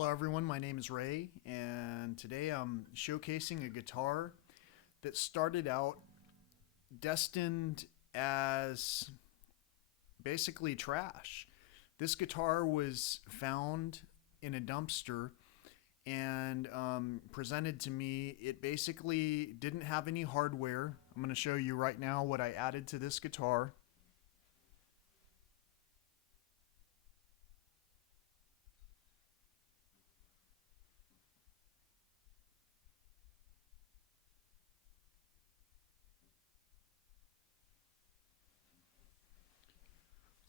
Hello everyone, my name is Ray, and today I'm showcasing a guitar that started out destined as basically trash. This guitar was found in a dumpster and presented to me. It basically didn't have any hardware. I'm going to show you right now what I added to this guitar.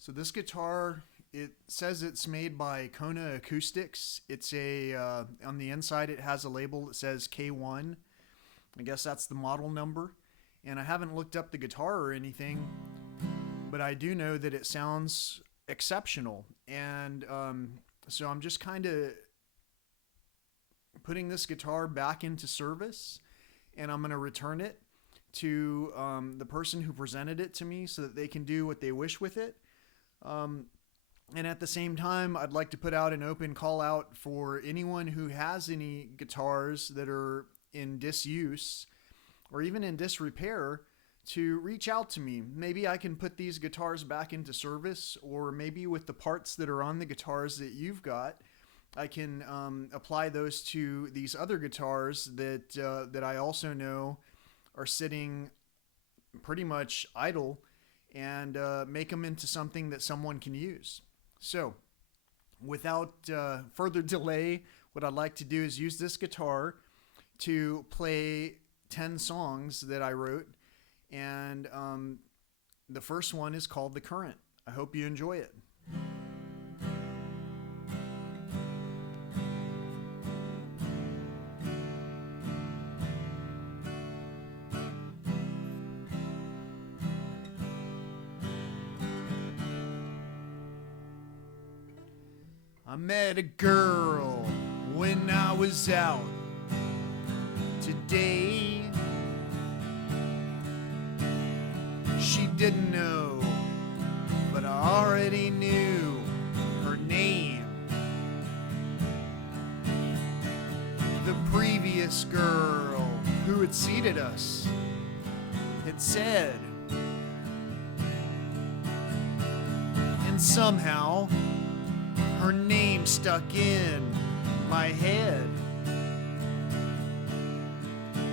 So this guitar, it says it's made by Kona Acoustics. It's on the inside it has a label that says K-1. I guess that's the model number. And I haven't looked up the guitar or anything, but I do know that it sounds exceptional. And so I'm just kind of putting this guitar back into service, and I'm going to return it to the person who presented it to me so that they can do what they wish with it. And at the same time, I'd like to put out an open call out for anyone who has any guitars that are in disuse or even in disrepair to reach out to me. Maybe I can put these guitars back into service, or maybe with the parts that are on the guitars that you've got, I can apply those to these other guitars that I also know are sitting pretty much idle, and make them into something that someone can use. So without further delay, what I'd like to do is use this guitar to play 10 songs that I wrote, and the first one is called The Current. I hope you enjoy it. I met a girl when I was out today. She didn't know, but I already knew her name. The previous girl who had seated us had said, and somehow her name stuck in my head.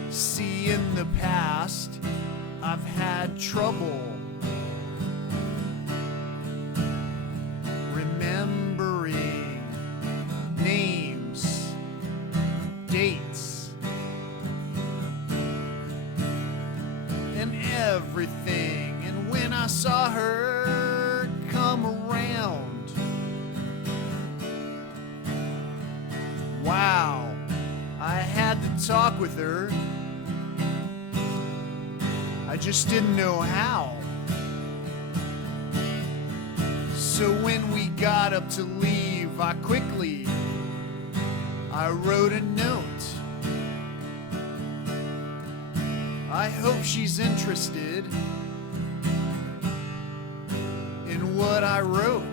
See, in the past, I've had trouble remembering names, dates, and everything. And when I saw her come around, wow, I had to talk with her. I just didn't know how. So when we got up to leave, I wrote a note. I hope she's interested in what I wrote.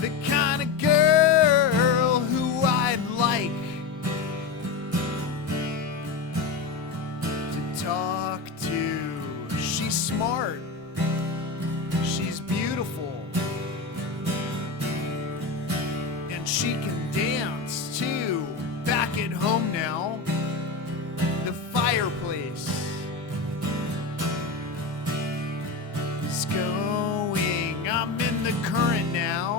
The kind of girl who I'd like to talk to. She's smart, she's beautiful, and she can dance too. Back at home now, the fireplace is going. I'm in the current now.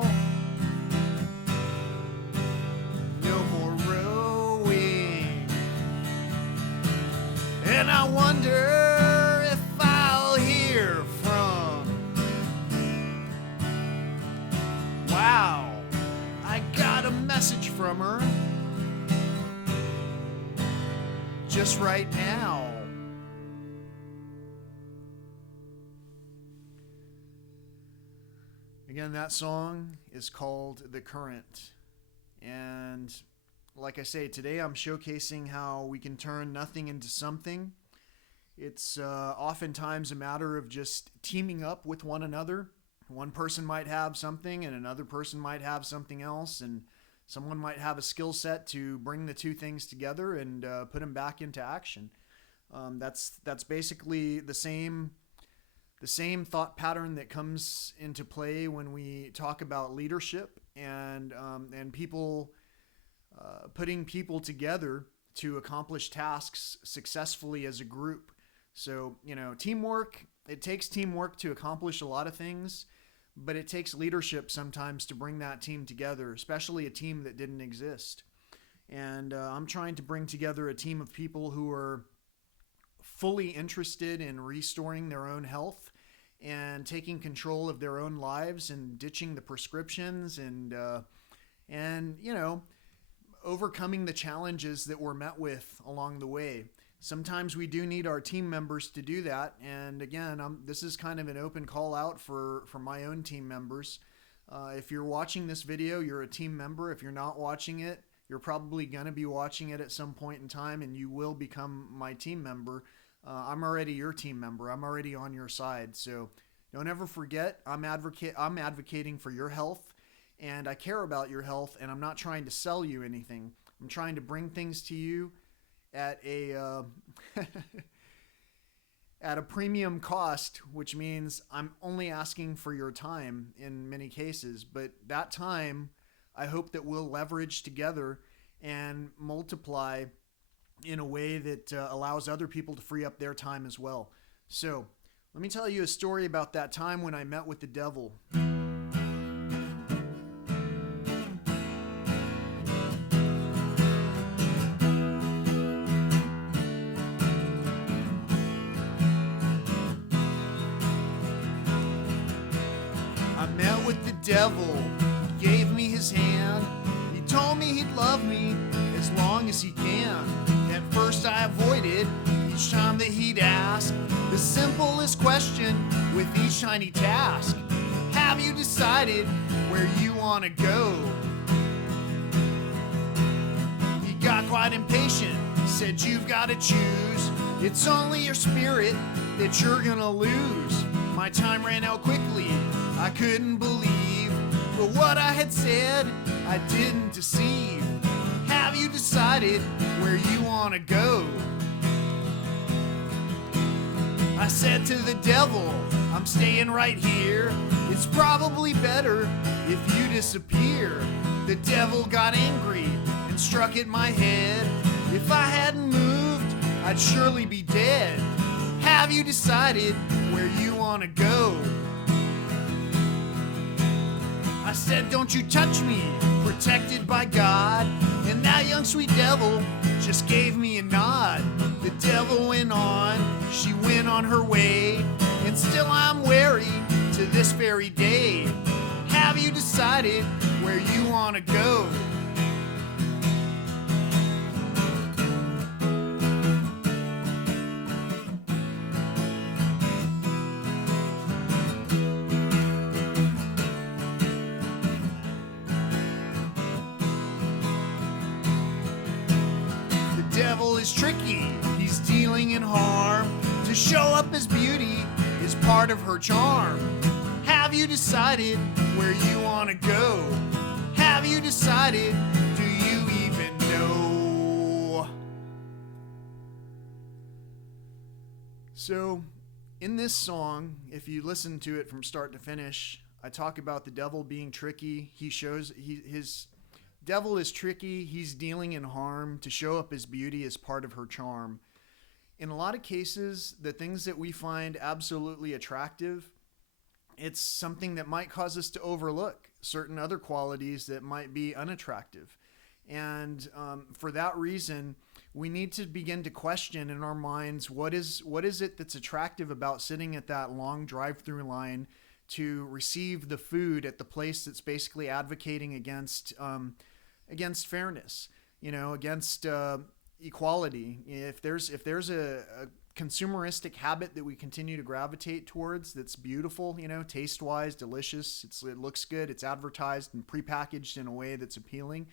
And I wonder if I'll hear from. Wow, I got a message from her just right now. Again, that song is called The Current. And like I say, today I'm showcasing how we can turn nothing into something. It's oftentimes a matter of just teaming up with one another One person might have something and another person might have something else, and someone might have a skill set to bring the two things together and put them back into action. That's basically the same thought pattern that comes into play when we talk about leadership and people putting people together to accomplish tasks successfully as a group. So, teamwork, it takes teamwork to accomplish a lot of things, but it takes leadership sometimes to bring that team together, especially a team that didn't exist. And I'm trying to bring together a team of people who are fully interested in restoring their own health and taking control of their own lives and ditching the prescriptions and overcoming the challenges that we're met with along the way. Sometimes we do need our team members to do that. And again, this is kind of an open call out for my own team members. If you're watching this video, you're a team member. If you're not watching it, you're probably going to be watching it at some point in time, and you will become my team member. I'm already your team member. I'm already on your side. So don't ever forget, I'm advocating for your health, and I care about your health, and I'm not trying to sell you anything. I'm trying to bring things to you at a at a premium cost, which means I'm only asking for your time in many cases. But that time, I hope that we'll leverage together and multiply in a way that allows other people to free up their time as well. So let me tell you a story about that time when I met with the devil. Devil gave me his hand. He told me he'd love me as long as he can. At first I avoided each time that he'd ask the simplest question with each shiny task. Have you decided where you want to go? He got quite impatient, said you've got to choose. It's only your spirit that you're gonna lose. My time ran out quickly, I couldn't believe, but what I had said, I didn't deceive. Have you decided where you want to go? I said to the devil, I'm staying right here. It's probably better if you disappear. The devil got angry and struck at my head. If I hadn't moved, I'd surely be dead. Have you decided where you want to go? I said, don't you touch me, protected by God. And that young sweet devil just gave me a nod. The devil went on, she went on her way, and still I'm wary to this very day. Have you decided where you want to go? Is tricky, he's dealing in harm. To show up as beauty is part of her charm. Have you decided where you want to go? Have you decided, do you even know? So in this song, if you listen to it from start to finish, I talk about the devil being tricky. His devil is tricky, he's dealing in harm. To show up as beauty is part of her charm. In a lot of cases, the things that we find absolutely attractive, it's something that might cause us to overlook certain other qualities that might be unattractive. And for that reason, we need to begin to question in our minds, what is it that's attractive about sitting at that long drive-through line to receive the food at the place that's basically advocating against fairness, against equality. If there's a consumeristic habit that we continue to gravitate towards that's beautiful, taste-wise, delicious, it looks good, it's advertised and prepackaged in a way that's appealing,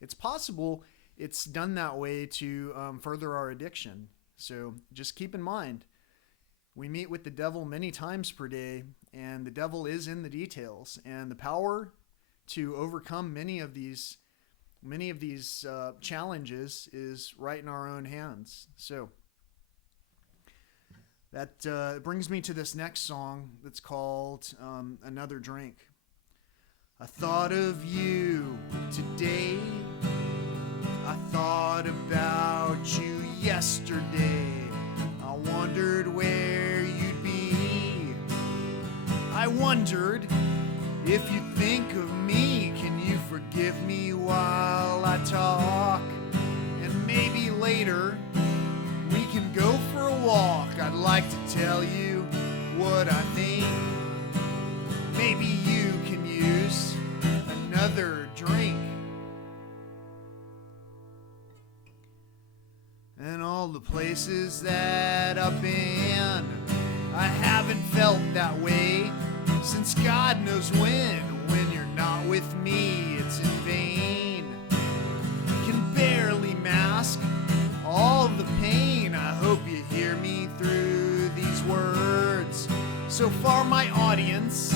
it's possible it's done that way to further our addiction. So just keep in mind, We meet with the devil many times per day, and the devil is in the details. And the power to overcome many of these challenges is right in our own hands. So that brings me to this next song that's called Another Drink. I thought of you today. I thought about you yesterday. I wondered where you'd be. I wondered if you think of me. Can you forgive me while I talk? And maybe later we can go for a walk. I'd like to tell you what I think. Maybe you can use another drink. And all the places that I've been, I haven't felt that way since God knows when. When you're not with me, it's in vain. Can barely mask all the pain. I hope you hear me through these words. So far my audience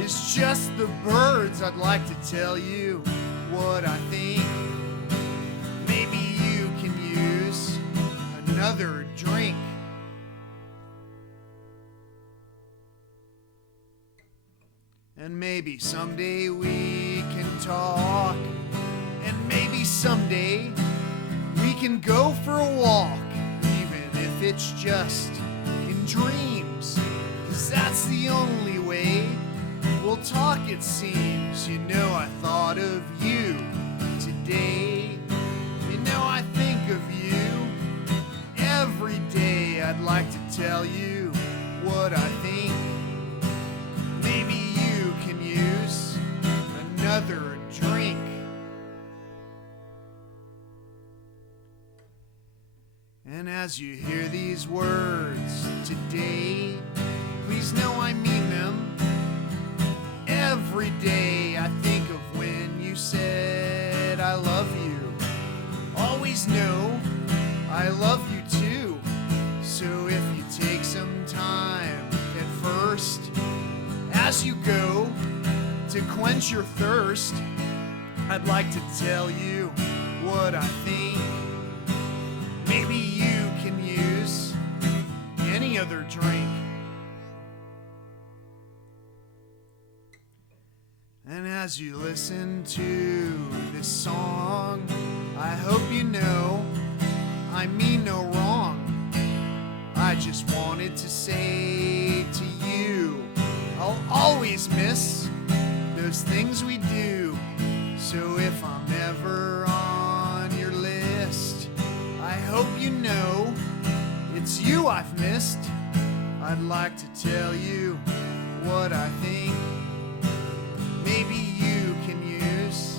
is just the birds. I'd like to tell you what I think. Maybe you can use another drink. And maybe someday we can talk. And maybe someday we can go for a walk. Even if it's just in dreams. 'Cause that's the only way we'll talk, it seems. You know, I thought of you today. You know, I think of you every day. I'd like to tell you what I think. Maybe you can use another drink. And as you hear these words today, please know I mean them. Every day I think of when you said I love you. Always know I love you too. So if you take some time at first, as you go to quench your thirst, I'd like to tell you what I think. Maybe you can use any other drink. And as you listen to this song, I hope you know I mean no wrong. I just wanted to say to you, I'll always miss those things we do. So if I'm ever on your list, I hope you know it's you I've missed. I'd like to tell you what I think. Maybe you can use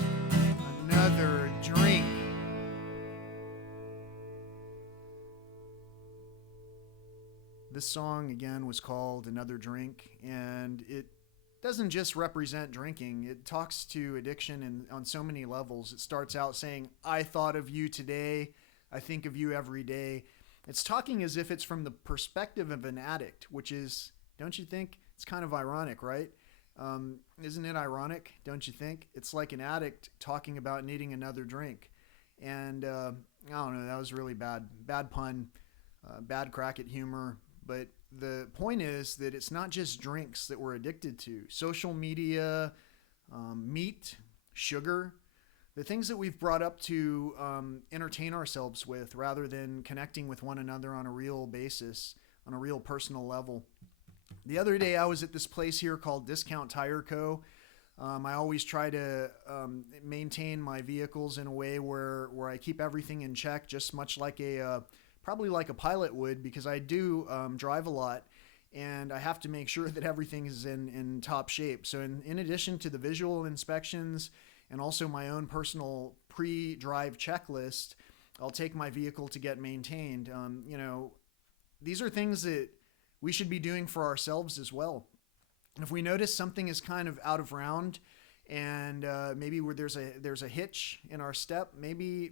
another drink. This song, again, was called Another Drink, and it doesn't just represent drinking. It talks to addiction on so many levels. It starts out saying, I thought of you today. I think of you every day. It's talking as if it's from the perspective of an addict, which is, don't you think? It's kind of ironic, right? Isn't it ironic? Don't you think? It's like an addict talking about needing another drink. And I don't know, that was really bad pun, bad crack at humor. But the point is that it's not just drinks that we're addicted to. Social media, meat, sugar, the things that we've brought up to entertain ourselves with rather than connecting with one another on a real basis, on a real personal level. The other day I was at this place here called Discount Tire Co. I always try to maintain my vehicles in a way where I keep everything in check, just much like probably like a pilot would, because I do drive a lot and I have to make sure that everything is in top shape. So in addition to the visual inspections and also my own personal pre-drive checklist, I'll take my vehicle to get maintained. These are things that we should be doing for ourselves as well. If we notice something is kind of out of round and maybe where there's a hitch in our step, maybe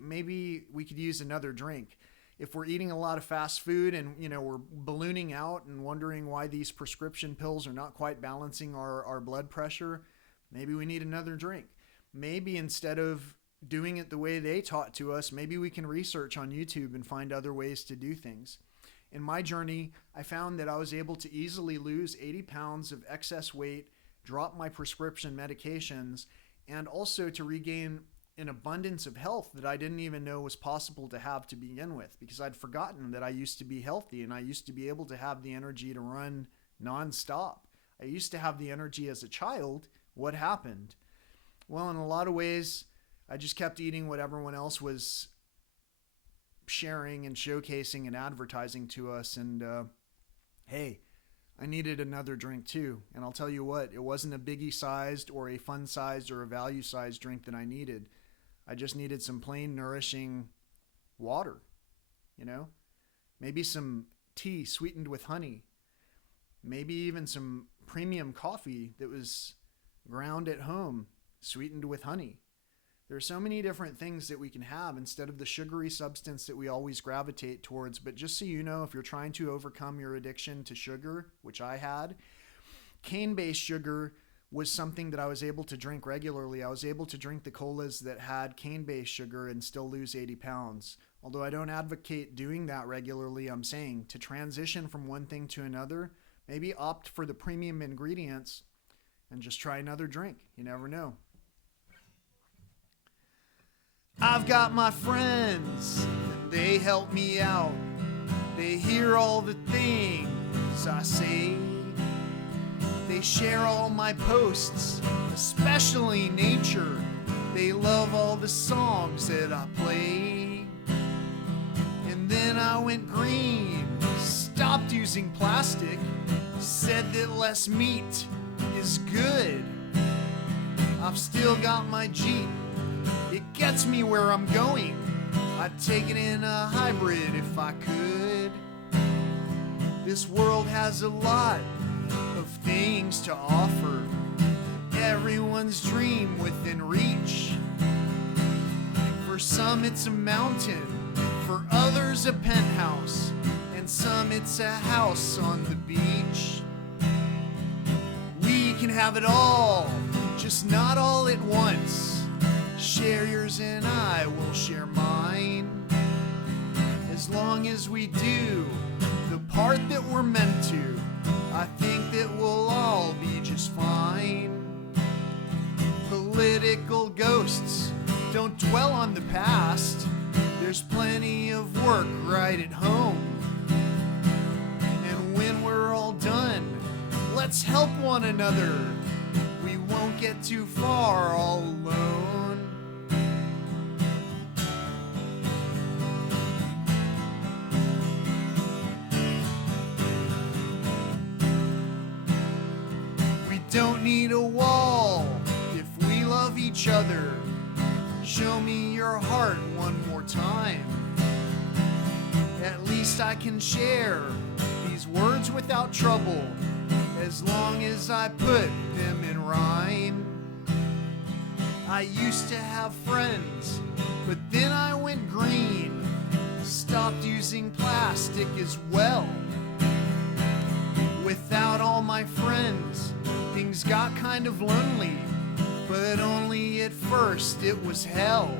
we could use another drink. if we're eating a lot of fast food and, we're ballooning out and wondering why these prescription pills are not quite balancing our blood pressure, maybe we need another drink. Maybe instead of doing it the way they taught to us, maybe we can research on YouTube and find other ways to do things. In my journey, I found that I was able to easily lose 80 pounds of excess weight, drop my prescription medications, and also to regain an abundance of health that I didn't even know was possible to have to begin with, because I'd forgotten that I used to be healthy and I used to be able to have the energy to run nonstop. I used to have the energy as a child. What happened? Well, in a lot of ways, I just kept eating what everyone else was sharing and showcasing and advertising to us. And hey, I needed another drink too. And I'll tell you what, it wasn't a biggie sized or a fun sized or a value sized drink that I needed. I just needed some plain nourishing water, maybe some tea sweetened with honey, maybe even some premium coffee that was ground at home, sweetened with honey. There are so many different things that we can have instead of the sugary substance that we always gravitate towards. But just so you know, if you're trying to overcome your addiction to sugar, which I had, cane-based sugar was something that I was able to drink regularly. I was able to drink the colas that had cane-based sugar and still lose 80 pounds. Although I don't advocate doing that regularly, I'm saying to transition from one thing to another, maybe opt for the premium ingredients and just try another drink. You never know. I've got my friends, and they help me out. They hear all the things I say. They share all my posts, especially nature. They love all the songs that I play. And then I went green, stopped using plastic, said that less meat is good. I've still got my Jeep. It gets me where I'm going. I'd take it in a hybrid if I could. This world has a lot of things to offer. Everyone's dream within reach. For some it's a mountain, for others a penthouse, and some it's a house on the beach. We can have it all, just not all at once. Share yours and I will share mine. As long as we do the part that we're meant to, I think that we'll all be just fine. Political ghosts don't dwell on the past. There's plenty of work right at home. And when we're all done, let's help one another. We won't get too far all alone. Don't need a wall if we love each other. Show me your heart one more time. At least I can share these words without trouble, as long as I put them in rhyme. I used to have friends, but then I went green. Stopped using plastic as well. Without all my friends, things got kind of lonely, but only at first it was hell.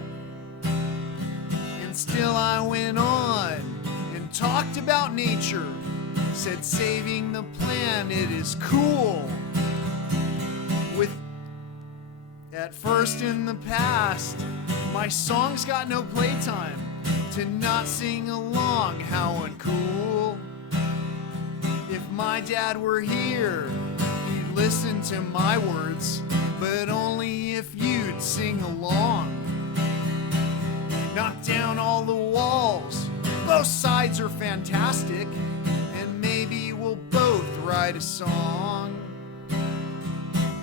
And still I went on and talked about nature, said saving the planet is cool. At first in the past, my songs got no playtime. To not sing along, how uncool. If my dad were here, he'd listen to my words, but only if you'd sing along. Knock down all the walls, both sides are fantastic, and maybe we'll both write a song.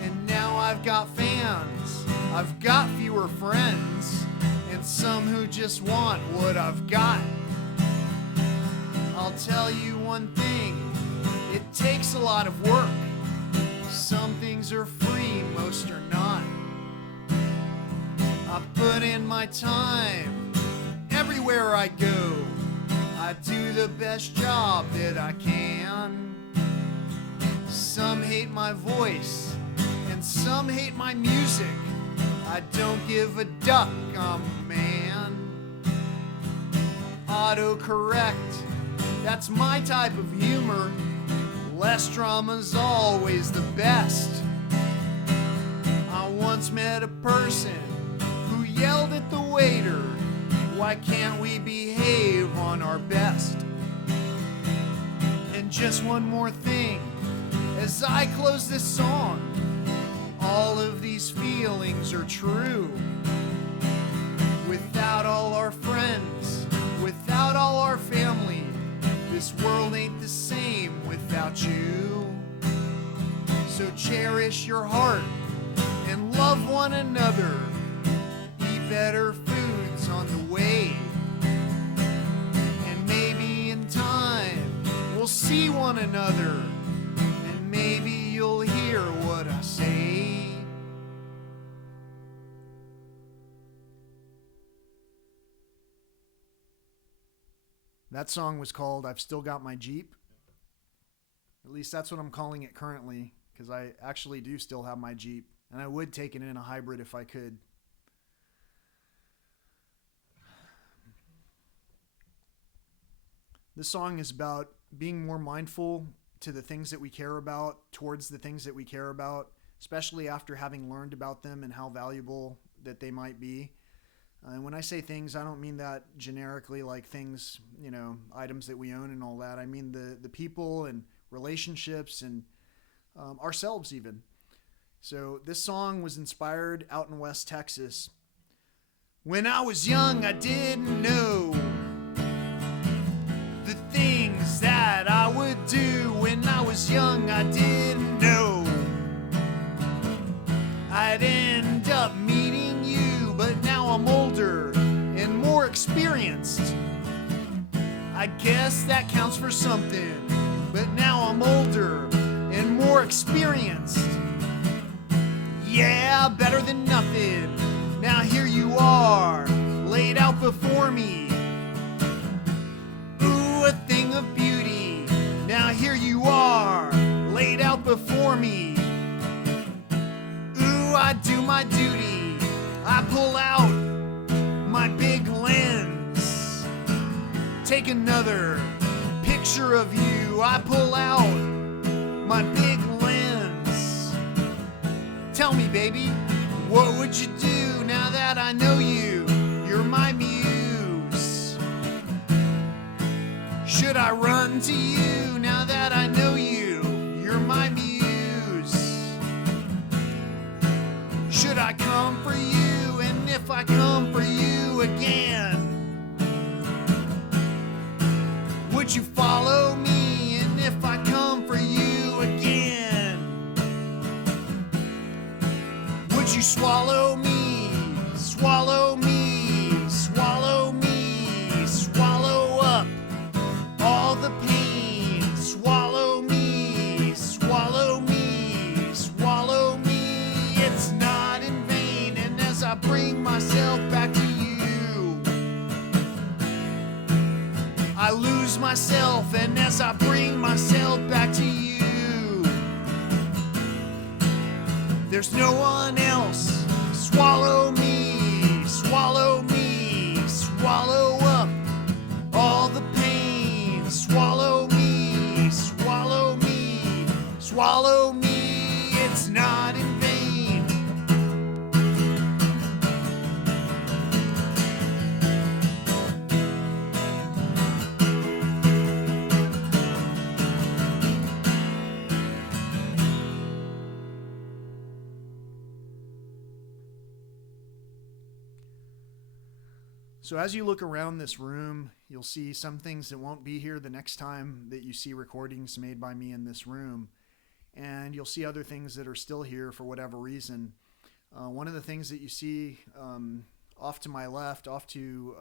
And now I've got fans, I've got fewer friends, and some who just want what I've got. I'll tell you one thing, it takes a lot of work. Some things are free, most are not. I put in my time everywhere I go. I do the best job that I can. Some hate my voice, and some hate my music. I don't give a duck, I'm a man. Autocorrect, that's my type of humor. Less drama's always the best. I once met a person who yelled at the waiter, "Why can't we behave on our best?" And just one more thing, as I close this song, all of these feelings are true. Without all our friends, without all our family, this world ain't the same without you. So cherish your heart and love one another. Eat better foods on the way. And maybe in time we'll see one another. And maybe you'll hear what I say. That song was called "I've Still Got My Jeep." At least that's what I'm calling it currently, because I actually do still have my Jeep, and I would take it in a hybrid if I could. This song is about being more mindful to the things that we care about, towards the things that we care about, especially after having learned about them and how valuable that they might be. And when I say things, I don't mean that generically, like things, items that we own and all that. I mean the people and relationships and ourselves even. So this song was inspired out in West Texas. When I was young, I didn't know the things that I would do. When I was young, I didn't know I'd end up meeting you. But now I'm older and more experienced. I guess that counts for something. But now I'm older and more experienced. Yeah, better than nothing. Now here you are, laid out before me. Ooh, a thing of beauty. Now here you are, laid out before me. Ooh, I do my duty. I pull out my big lens. Take another picture of you. I pull out my big lens. Tell me, baby, what would you do now that I know you? You're my muse. Should I run to you now that I know you? You're my muse. Should I come for you? And if I come for you again, would you follow me? And if I come for you again, would you swallow me? Swallow me, swallow me, swallow up all the pain. Swallow me, swallow me, swallow me. It's not in vain. And as I bring myself back to you, I lose myself. And as I bring myself back to you, there's no one else. Swallow me, swallow me, swallow up all the pain. Swallow me, swallow me, swallow me. It's not in vain. So as you look around this room, you'll see some things that won't be here the next time that you see recordings made by me in this room. And you'll see other things that are still here for whatever reason. One of the things that you see off to my left, off to,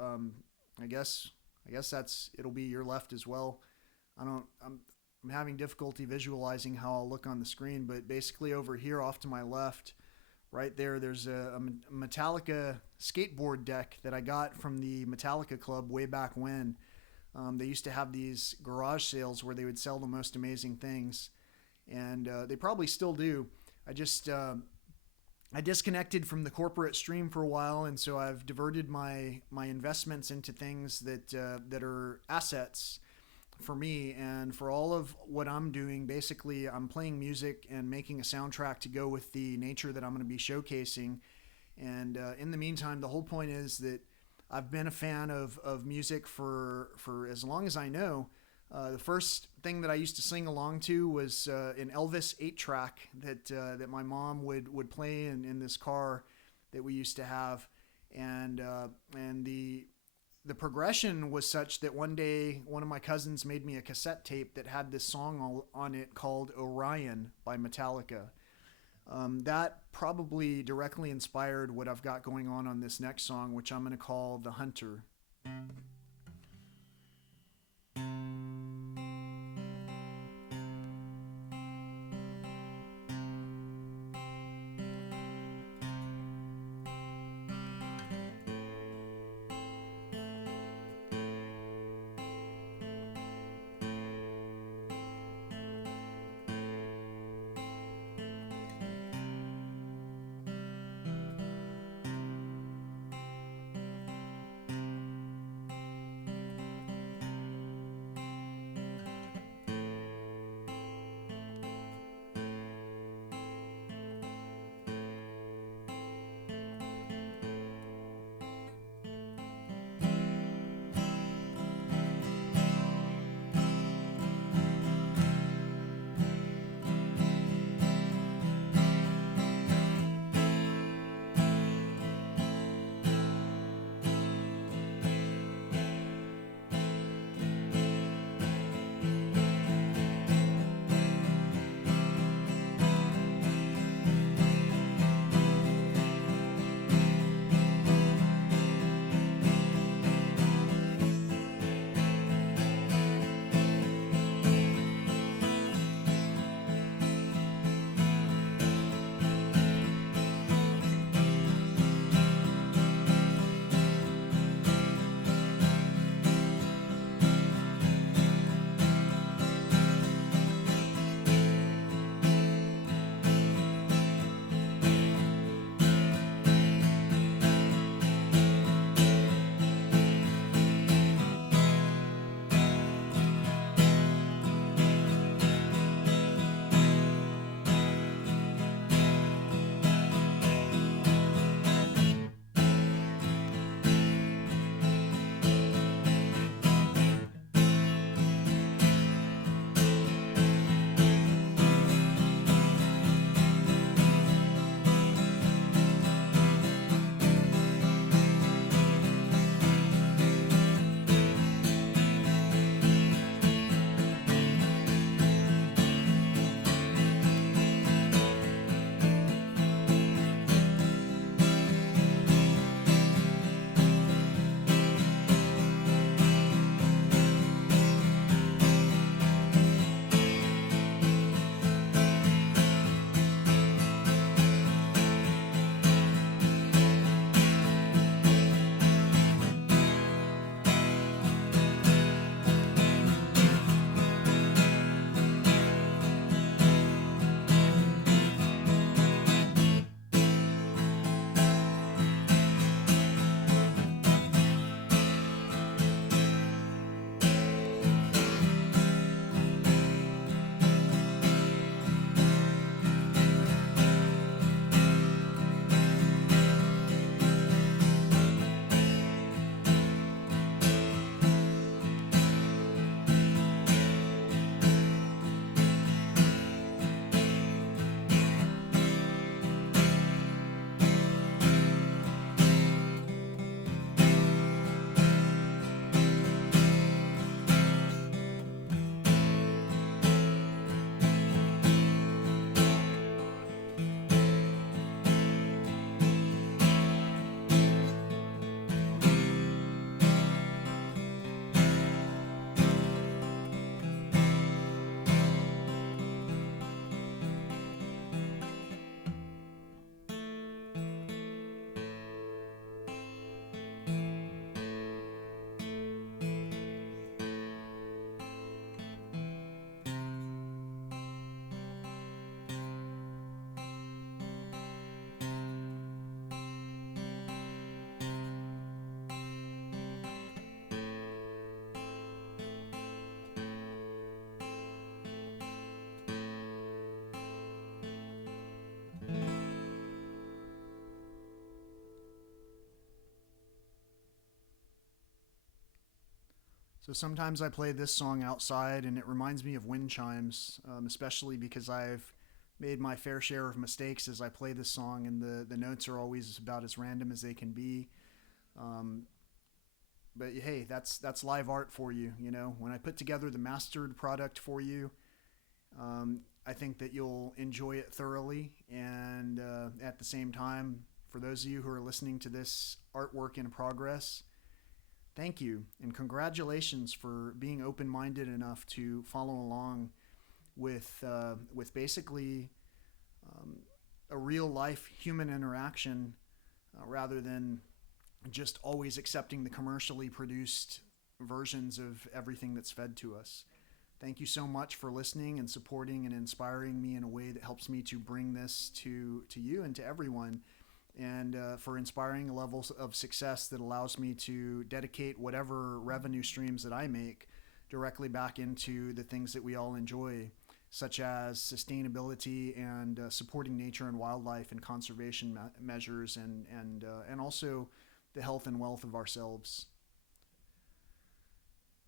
I guess it'll be your left as well. I'm having difficulty visualizing how I'll look on the screen, but basically over here off to my left, right there's a Metallica skateboard deck that I got from the Metallica Club way back when. They used to have these garage sales where they would sell the most amazing things, and they probably still do. I just I disconnected from the corporate stream for a while, and so I've diverted my investments into things that are assets for me and for all of what I'm doing. Basically, I'm playing music and making a soundtrack to go with the nature that I'm going to be showcasing. And in the meantime, the whole point is that I've been a fan of music for as long as I know. The first thing that I used to sing along to was an Elvis 8-track that my mom would play in this car that we used to have, and the progression was such that one day one of my cousins made me a cassette tape that had this song on it called Orion by Metallica. That probably directly inspired what I've got going on this next song, which I'm going to call The Hunter. So sometimes I play this song outside and it reminds me of wind chimes, especially because I've made my fair share of mistakes as I play this song, and the notes are always about as random as they can be. Um, but hey, that's live art for you. You know, when I put together the mastered product for you, I think that you'll enjoy it thoroughly. And at the same time, for those of you who are listening to this artwork in progress, thank you and congratulations for being open-minded enough to follow along with basically a real life human interaction rather than just always accepting the commercially produced versions of everything that's fed to us. Thank you so much for listening and supporting and inspiring me in a way that helps me to bring this to you and to everyone, and for inspiring levels of success that allows me to dedicate whatever revenue streams that I make directly back into the things that we all enjoy, such as sustainability and supporting nature and wildlife and conservation measures, and also the health and wealth of ourselves.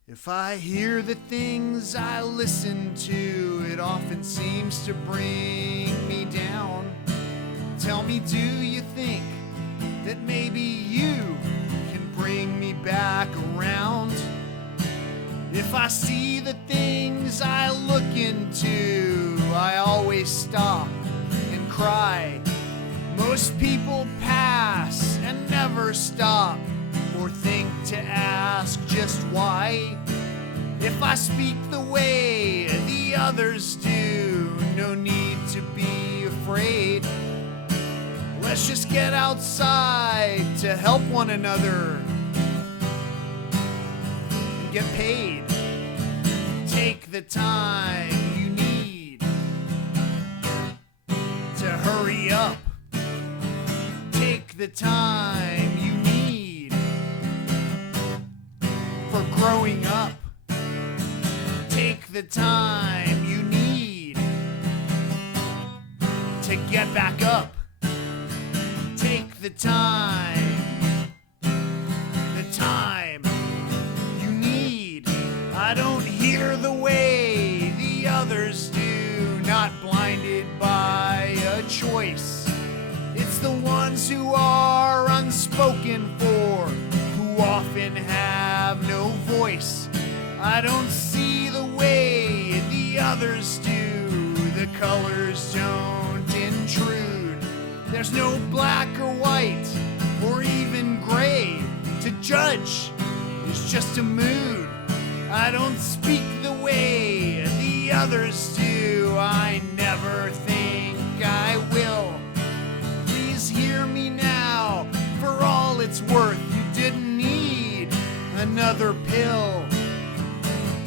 If I hear the things I listen to, it often seems to bring me down. Tell me, do you think that maybe you can bring me back around? If I see the things I look into, I always stop and cry. Most people pass and never stop or think to ask just why. If I speak the way the others do, no need to be afraid. Let's just get outside to help one another and get paid. Take the time you need to hurry up. Take the time you need for growing up. Take the time you need to get back up. Take the time you need. I don't hear the way the others do, not blinded by a choice. It's the ones who are unspoken for, who often have no voice. I don't see the way the others do, the colors don't intrude. There's no black or white, or even gray. To judge is just a mood. I don't speak the way the others do. I never think I will. Please hear me now. For all it's worth, you didn't need another pill.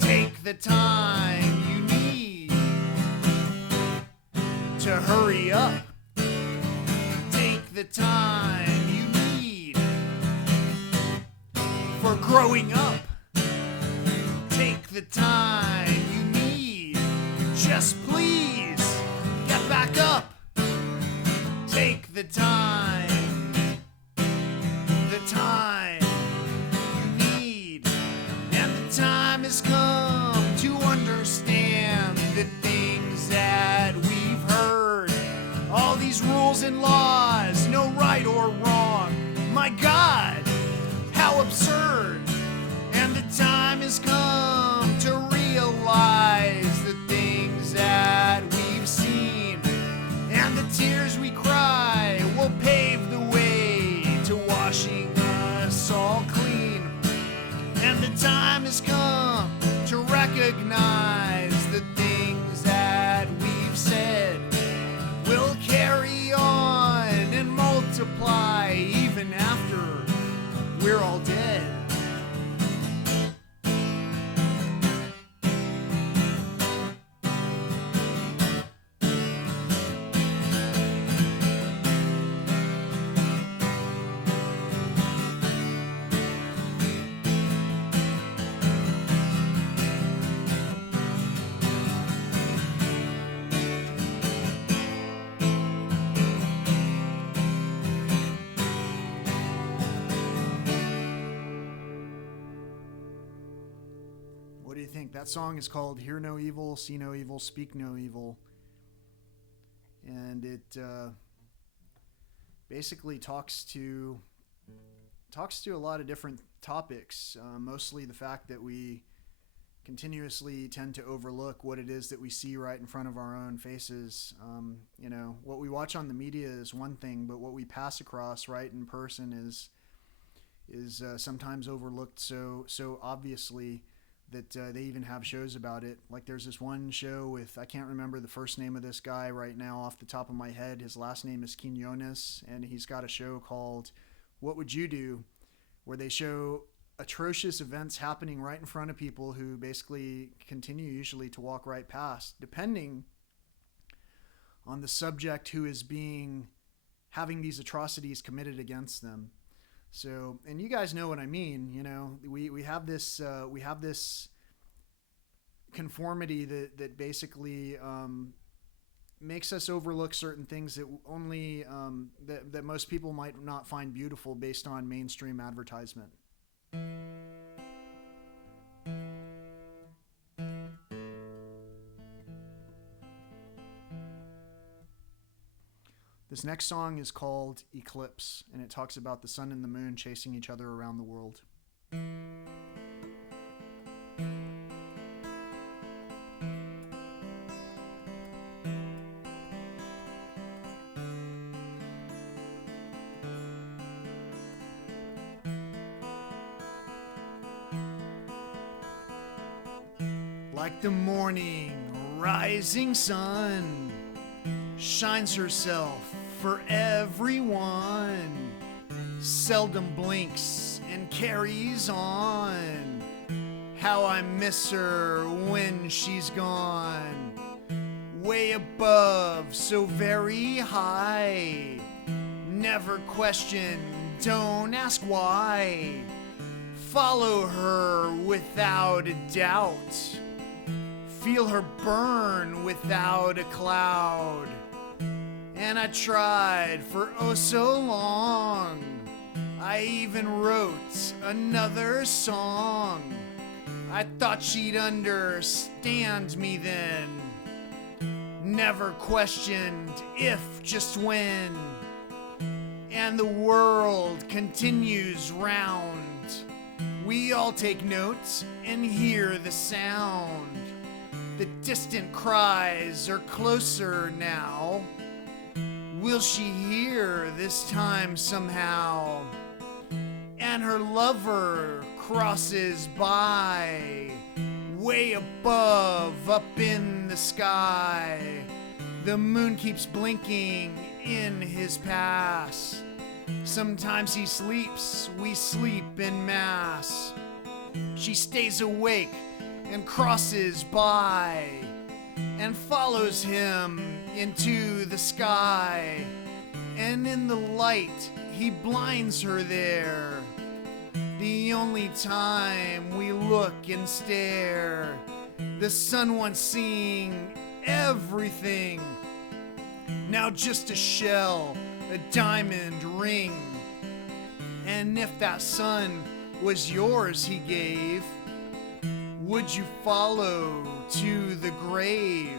Take the time you need to hurry up. Take the time you need for growing up. Take the time you need. Just please get back up. Take the time you need. And the time has come to understand the things that we've heard. All these rules and laws, no right or wrong. My God, how absurd. And the time has come to realize the things that we've seen. And the tears we cry will pave the way to washing us all clean. And the time has come to recognize the things that we've said will carry on and multiply even after we're all dead. think. That song is called Hear No Evil, See No Evil, Speak No Evil. And it basically talks to a lot of different topics, mostly the fact that we continuously tend to overlook what it is that we see right in front of our own faces. What we watch on the media is one thing, but what we pass across right in person is sometimes overlooked so obviously that they even have shows about it. Like there's this one show with, I can't remember the first name of this guy right now off the top of my head. His last name is Quinones, and he's got a show called What Would You Do?, where they show atrocious events happening right in front of people who basically continue usually to walk right past, depending on the subject who is having these atrocities committed against them. So, and you guys know what I mean. We have this conformity that basically makes us overlook certain things that only that most people might not find beautiful based on mainstream advertisement. This next song is called Eclipse, and it talks about the sun and the moon chasing each other around the world. Like the morning rising sun shines herself for everyone, seldom blinks and carries on. How I miss her when she's gone. Way above, so very high. Never question, don't ask why. Follow her without a doubt. Feel her burn without a cloud. And I tried for oh so long. I even wrote another song. I thought she'd understand me then. Never questioned if, just when. And the world continues round. We all take notes and hear the sound. The distant cries are closer now. Will she hear this time somehow? And her lover crosses by, way above, up in the sky. The moon keeps blinking in his pass. Sometimes he sleeps, we sleep in mass. She stays awake and crosses by and follows him into the sky. And in the light, he blinds her there. The only time we look and stare. The sun once seeing everything, now just a shell, a diamond ring. And if that sun was yours he gave, would you follow to the grave?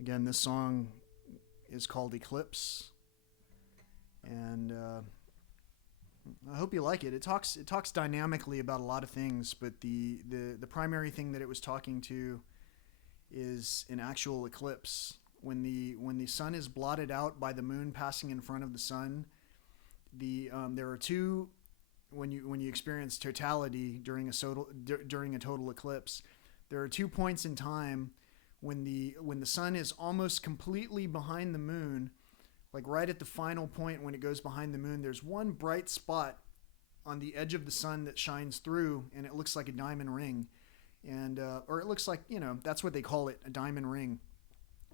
Again, this song is called Eclipse, and I hope you like it. It talks dynamically about a lot of things, but the primary thing that it was talking to is an actual eclipse. When the sun is blotted out by the moon passing in front of the sun, there are two. When you experience totality during a total eclipse, there are 2 points in time when the sun is almost completely behind the moon, like right at the final point when it goes behind the moon. There's one bright spot on the edge of the sun that shines through, and it looks like a diamond ring. and or it looks like, that's what they call it, a diamond ring.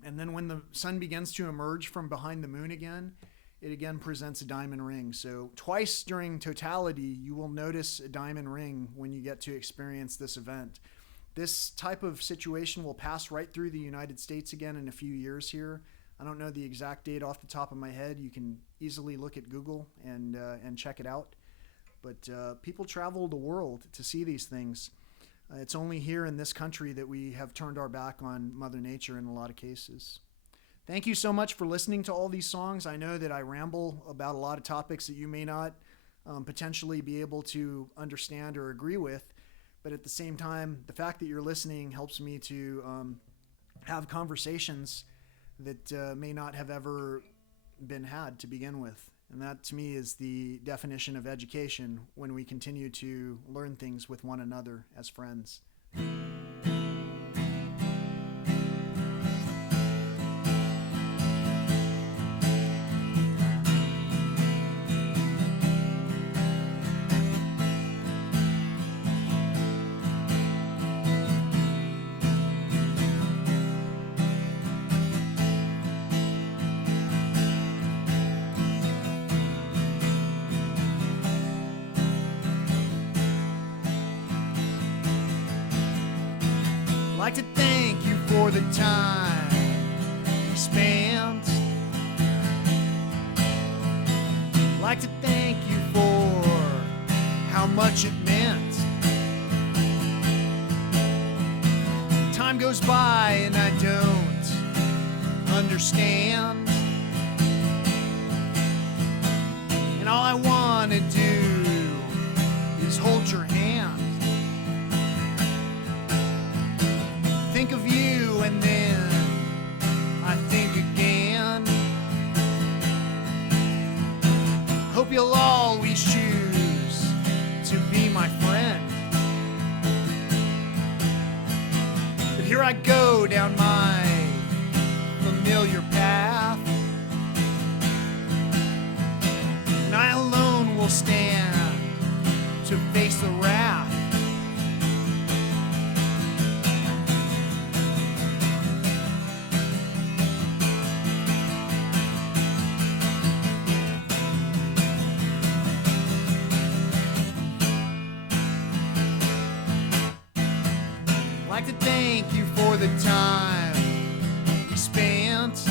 And then when the sun begins to emerge from behind the moon again, it again presents a diamond ring. So twice during totality, you will notice a diamond ring when you get to experience this event. This type of situation will pass right through the United States again in a few years here. I don't know the exact date off the top of my head. You can easily look at Google and check it out. But people travel the world to see these things. It's only here in this country that we have turned our back on Mother Nature in a lot of cases. Thank you so much for listening to all these songs. I know that I ramble about a lot of topics that you may not potentially be able to understand or agree with. But at the same time, the fact that you're listening helps me to have conversations that may not have ever been had to begin with. And that, to me, is the definition of education, when we continue to learn things with one another as friends. I'd like to thank you for the time we spent. I'd like to thank you for how much it meant. Time goes by and I don't understand, and all I want to do is hold your hand. Think of you and then I think again. Hope you'll always choose to be my friend. But here I go down my familiar path, and I alone will stand to face the wrath. I'd like to thank you for the time we spent.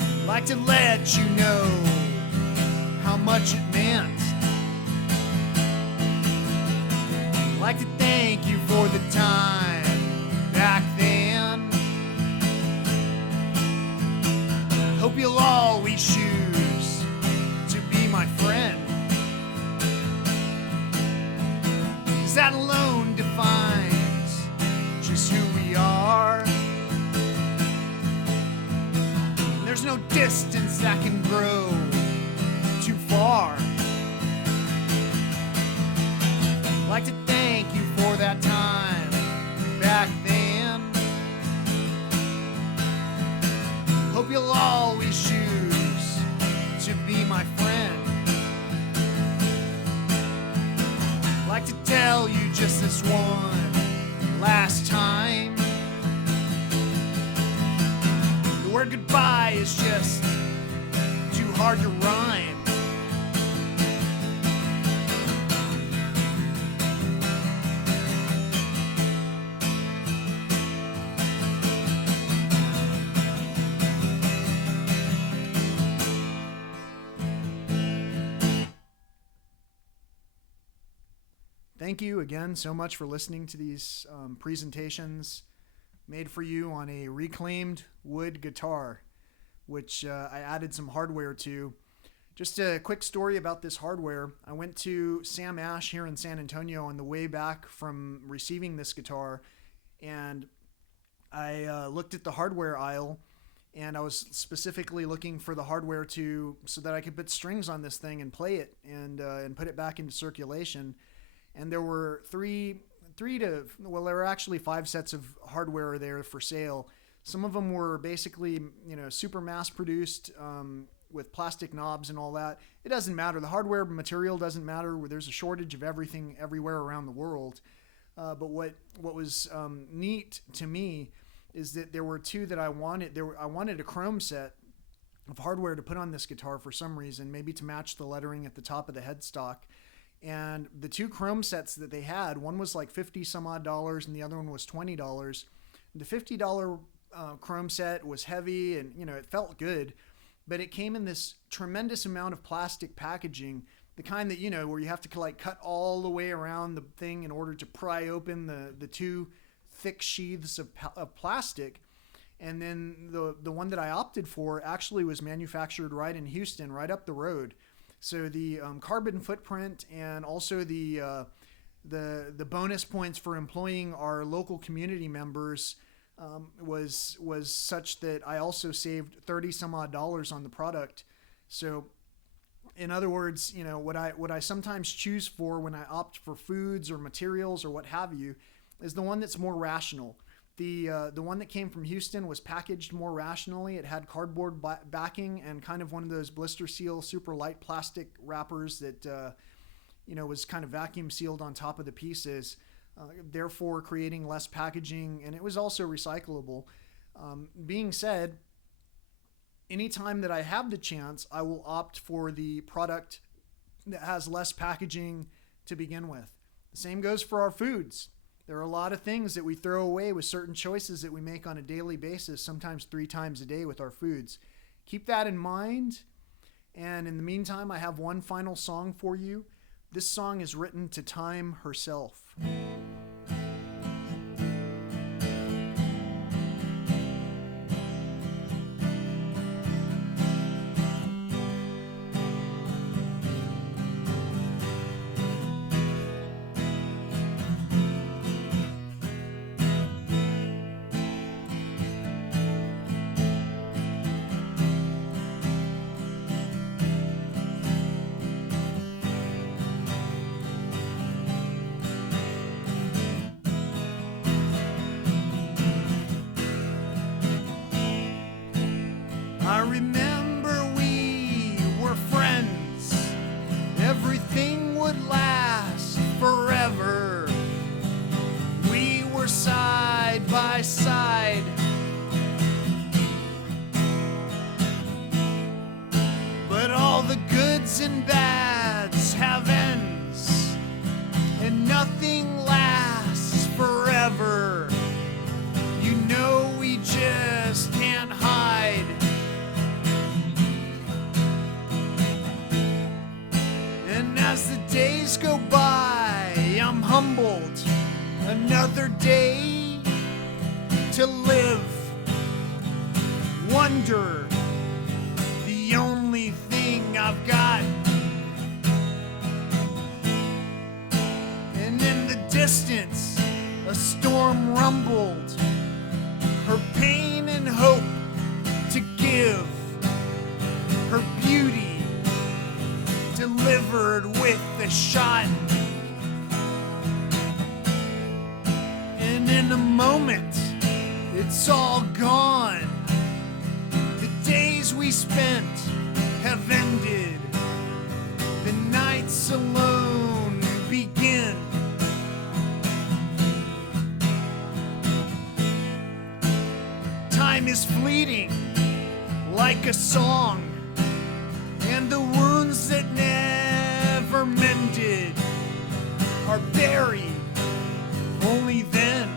I'd like to let you know how much it meant. I'd like to thank you for the time back then. Hope you'll always choose to be my friend. That alone defines just who we are. There's no distance that can grow too far. I'd like to thank you for that time back then. Hope you'll always choose to be my friend. I'd like to tell you just this one last time. The word goodbye is just too hard to rhyme. Thank you again so much for listening to these presentations made for you on a reclaimed wood guitar, which I added some hardware to. Just a quick story about this hardware. I went to Sam Ash here in San Antonio on the way back from receiving this guitar, and I looked at the hardware aisle, and I was specifically looking for the hardware so that I could put strings on this thing and play it and put it back into circulation. And there were there were actually 5 sets of hardware there for sale. Some of them were basically, super mass produced with plastic knobs and all that. It doesn't matter. The hardware material doesn't matter. There's a shortage of everything everywhere around the world. But what was neat to me is that there were two that I wanted. I wanted a chrome set of hardware to put on this guitar for some reason, maybe to match the lettering at the top of the headstock. And the two chrome sets that they had, one was like 50 some odd dollars and the other one was $20. The $50 chrome set was heavy and, you know, it felt good, but it came in this tremendous amount of plastic packaging, the kind that, you know, where you have to like cut all the way around the thing in order to pry open the two thick sheaths of plastic. And then the one that I opted for actually was manufactured right in Houston, right up the road. So the carbon footprint and also the bonus points for employing our local community members was such that I also saved 30 some odd dollars on the product. So in other words, you know, what I sometimes choose for when I opt for foods or materials or what have you is the one that's more rational. The one that came from Houston was packaged more rationally. It had cardboard backing and kind of one of those blister seal super light plastic wrappers that you know, was kind of vacuum sealed on top of the pieces, therefore creating less packaging, and it was also recyclable. Being said, anytime that I have the chance, I will opt for the product that has less packaging to begin with. The same goes for our foods. There are a lot of things that we throw away with certain choices that we make on a daily basis, sometimes 3 times a day with our foods. Keep that in mind. And in the meantime, I have one final song for you. This song is written to Time herself. I remember we were friends. Everything would last forever. We were side by side. But all the goods and bads have ends, and nothing lasts forever. You know we just can't hide. As the days go by, I'm humbled. Another day to live. Wonder, the only thing I've got. And in the distance, a storm rumbled. Her pain and hope to give. Her beauty delivered with a shot. And in a moment, it's all gone. The days we spent have ended. The nights alone begin. Time is fleeting like a song. And the wounds that never mended are buried only then.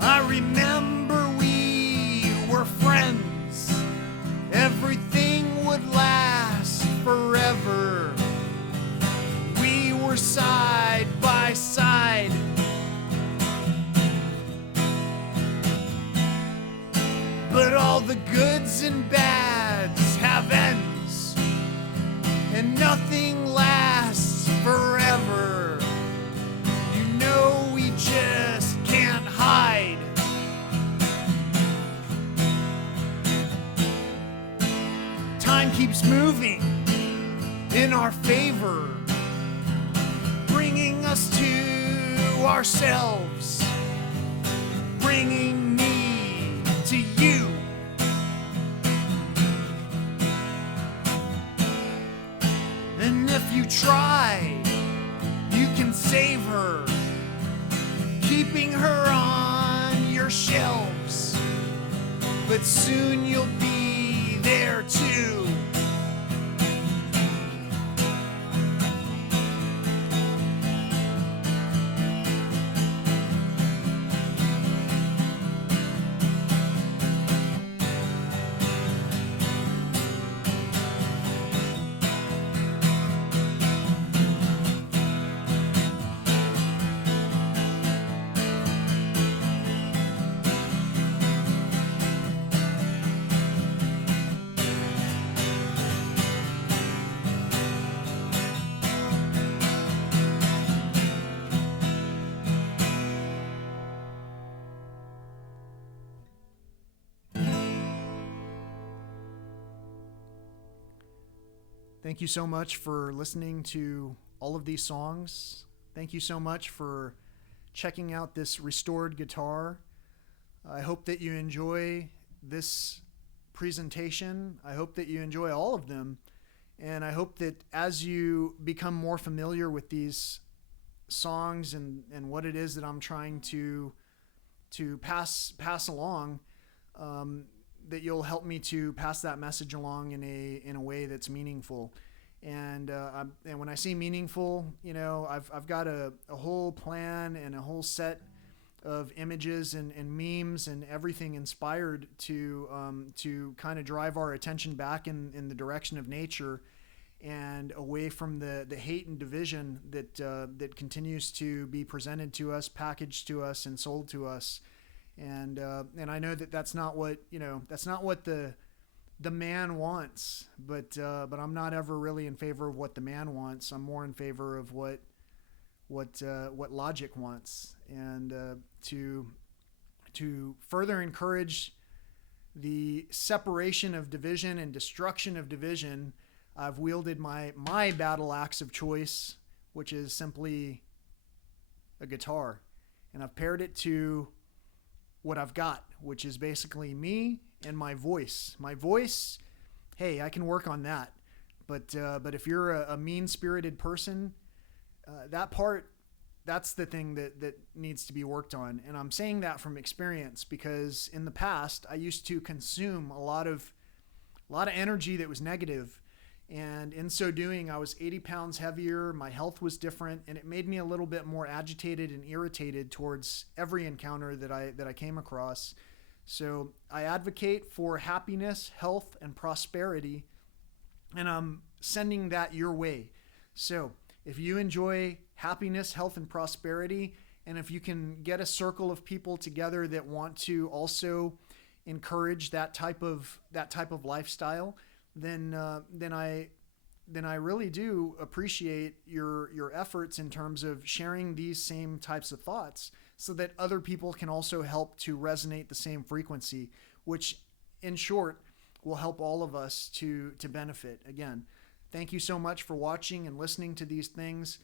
I remember we were friends. Everything would last forever. We were side by side. But all the goods and bads have ends, and nothing lasts forever. You know we just can't hide. Time keeps moving in our favor, bringing us to ourselves, bringing me to you. And if you try, you can save her, keeping her on your shelves. But soon you'll be there too. Thank you so much for listening to all of these songs. Thank you so much for checking out this restored guitar. I hope that you enjoy this presentation. I hope that you enjoy all of them. And I hope that as you become more familiar with these songs and what it is that I'm trying to pass along, that you'll help me to pass that message along in a way that's meaningful. And when I say meaningful, you know, I've got a whole plan and a whole set of images and memes and everything inspired to kind of drive our attention back in the direction of nature and away from the hate and division that continues to be presented to us, packaged to us, and sold to us. And I know that that's not what the man wants, but I'm not ever really in favor of what the man wants. I'm more in favor of what logic wants, and to further encourage the separation of division and destruction of division. I've wielded my battle axe of choice, which is simply a guitar, and I've paired it to what I've got, which is basically me and my voice. My voice, hey, I can work on that. But if you're a mean-spirited person, that's the thing that needs to be worked on. And I'm saying that from experience because in the past, I used to consume a lot of energy that was negative. And in so doing, I was 80 pounds heavier. My health was different, and it made me a little bit more agitated and irritated towards every encounter that I came across. So I advocate for happiness, health, and prosperity, and I'm sending that your way. So if you enjoy happiness, health, and prosperity, and if you can get a circle of people together that want to also encourage that type of lifestyle, then I really do appreciate your efforts in terms of sharing these same types of thoughts so that other people can also help to resonate the same frequency, which in short will help all of us to benefit. Again, thank you so much for watching and listening to these things.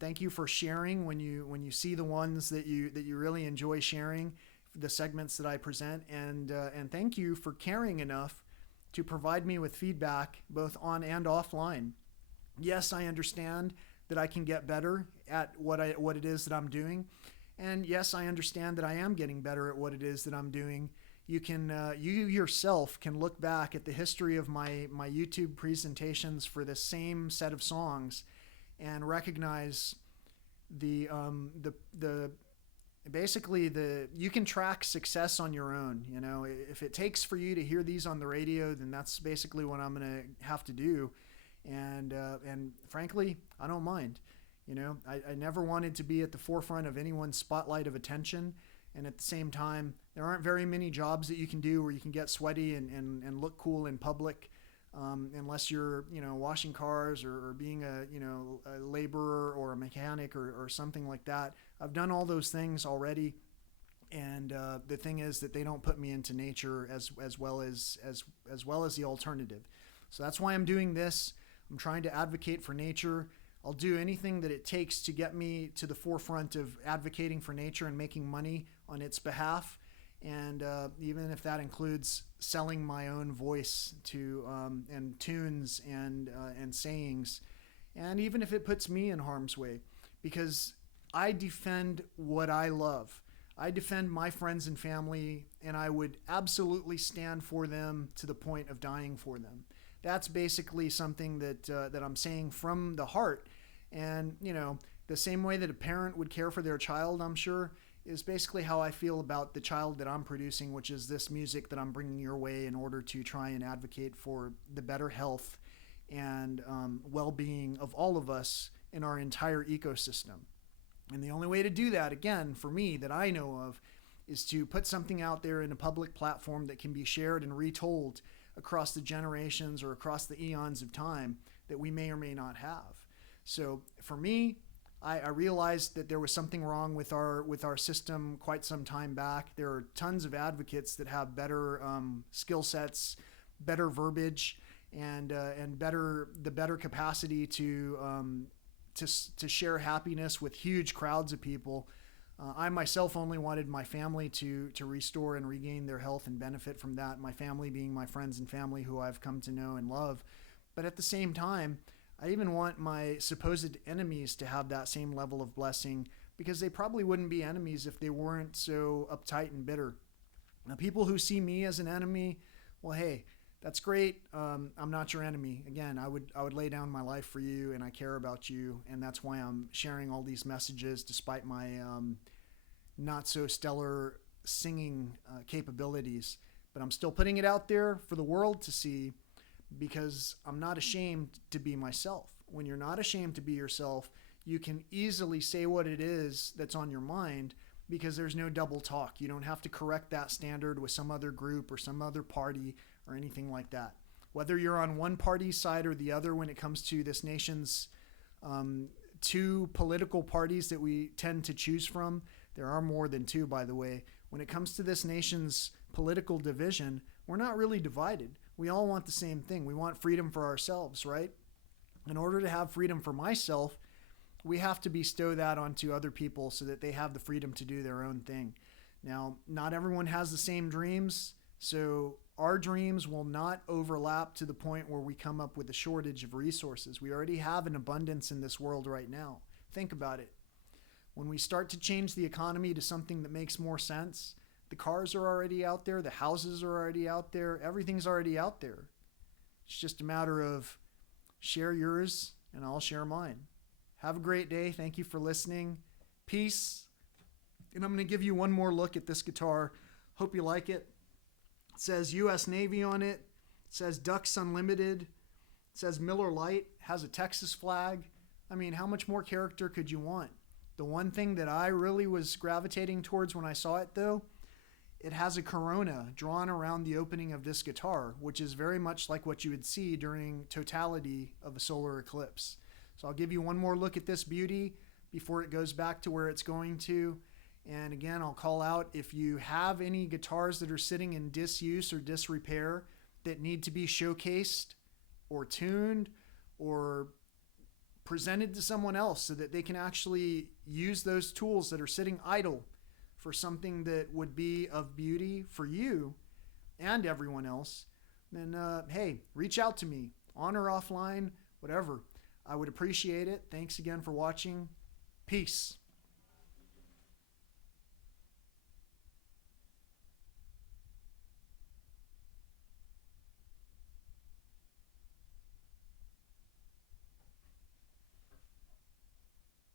Thank you for sharing when you see the ones that you really enjoy sharing, the segments that I present, and thank you for caring enough to provide me with feedback both on and offline. Yes, I understand that I can get better at what it is that I'm doing, and yes, I understand that I am getting better at what it is that I'm doing. You yourself can look back at the history of my YouTube presentations for the same set of songs and recognize you can track success on your own. You know, if it takes for you to hear these on the radio, then that's basically what I'm going to have to do. And frankly, I don't mind. You know, I never wanted to be at the forefront of anyone's spotlight of attention. And at the same time, there aren't very many jobs that you can do where you can get sweaty and look cool in public, unless you're, washing cars or being a laborer or a mechanic or something like that. I've done all those things already, and the thing is that they don't put me into nature as well as the alternative. So that's why I'm doing this. I'm trying to advocate for nature. I'll do anything that it takes to get me to the forefront of advocating for nature and making money on its behalf. And even if that includes selling my own voice to and tunes and sayings, and even if it puts me in harm's way, because I defend what I love. I defend my friends and family, and I would absolutely stand for them to the point of dying for them. That's basically something that I'm saying from the heart. And the same way that a parent would care for their child, I'm sure, is basically how I feel about the child that I'm producing, which is this music that I'm bringing your way in order to try and advocate for the better health and well-being of all of us in our entire ecosystem. And the only way to do that, again, for me, that I know of, is to put something out there in a public platform that can be shared and retold across the generations or across the eons of time that we may or may not have. So for me, I realized that there was something wrong with our system quite some time back. There are tons of advocates that have better skill sets, better verbiage, and better capacity to share happiness with huge crowds of people. I myself only wanted my family to restore and regain their health and benefit from that. My family being my friends and family who I've come to know and love. But at the same time, I even want my supposed enemies to have that same level of blessing, because they probably wouldn't be enemies if they weren't so uptight and bitter. Now, people who see me as an enemy, well, hey, that's great. I'm not your enemy. Again, I would lay down my life for you, and I care about you, and that's why I'm sharing all these messages despite my not so stellar singing capabilities. But I'm still putting it out there for the world to see, because I'm not ashamed to be myself. When you're not ashamed to be yourself, you can easily say what it is that's on your mind, because there's no double talk. You don't have to correct that standard with some other group or some other party or anything like that. Whether you're on one party's side or the other when it comes to this nation's two political parties that we tend to choose from, there are more than two, by the way. When it comes to this nation's political division, we're not really divided. We all want the same thing. We want freedom for ourselves, right? In order to have freedom for myself, we have to bestow that onto other people so that they have the freedom to do their own thing. Now, not everyone has the same dreams, so our dreams will not overlap to the point where we come up with a shortage of resources. We already have an abundance in this world right now. Think about it. When we start to change the economy to something that makes more sense, the cars are already out there, the houses are already out there, everything's already out there. It's just a matter of share yours and I'll share mine. Have a great day. Thank you for listening. Peace. And I'm going to give you one more look at this guitar. Hope you like it. It says US Navy on it. It says Ducks Unlimited. It says Miller Lite. Has a Texas flag. I mean, how much more character could you want? The one thing that I really was gravitating towards when I saw it, though, it has a corona drawn around the opening of this guitar, which is very much like what you would see during totality of a solar eclipse. So I'll give you one more look at this beauty before it goes back to where it's going to. And again, I'll call out, if you have any guitars that are sitting in disuse or disrepair that need to be showcased or tuned or presented to someone else so that they can actually use those tools that are sitting idle for something that would be of beauty for you and everyone else, then hey, reach out to me, on or offline, whatever. I would appreciate it. Thanks again for watching. Peace.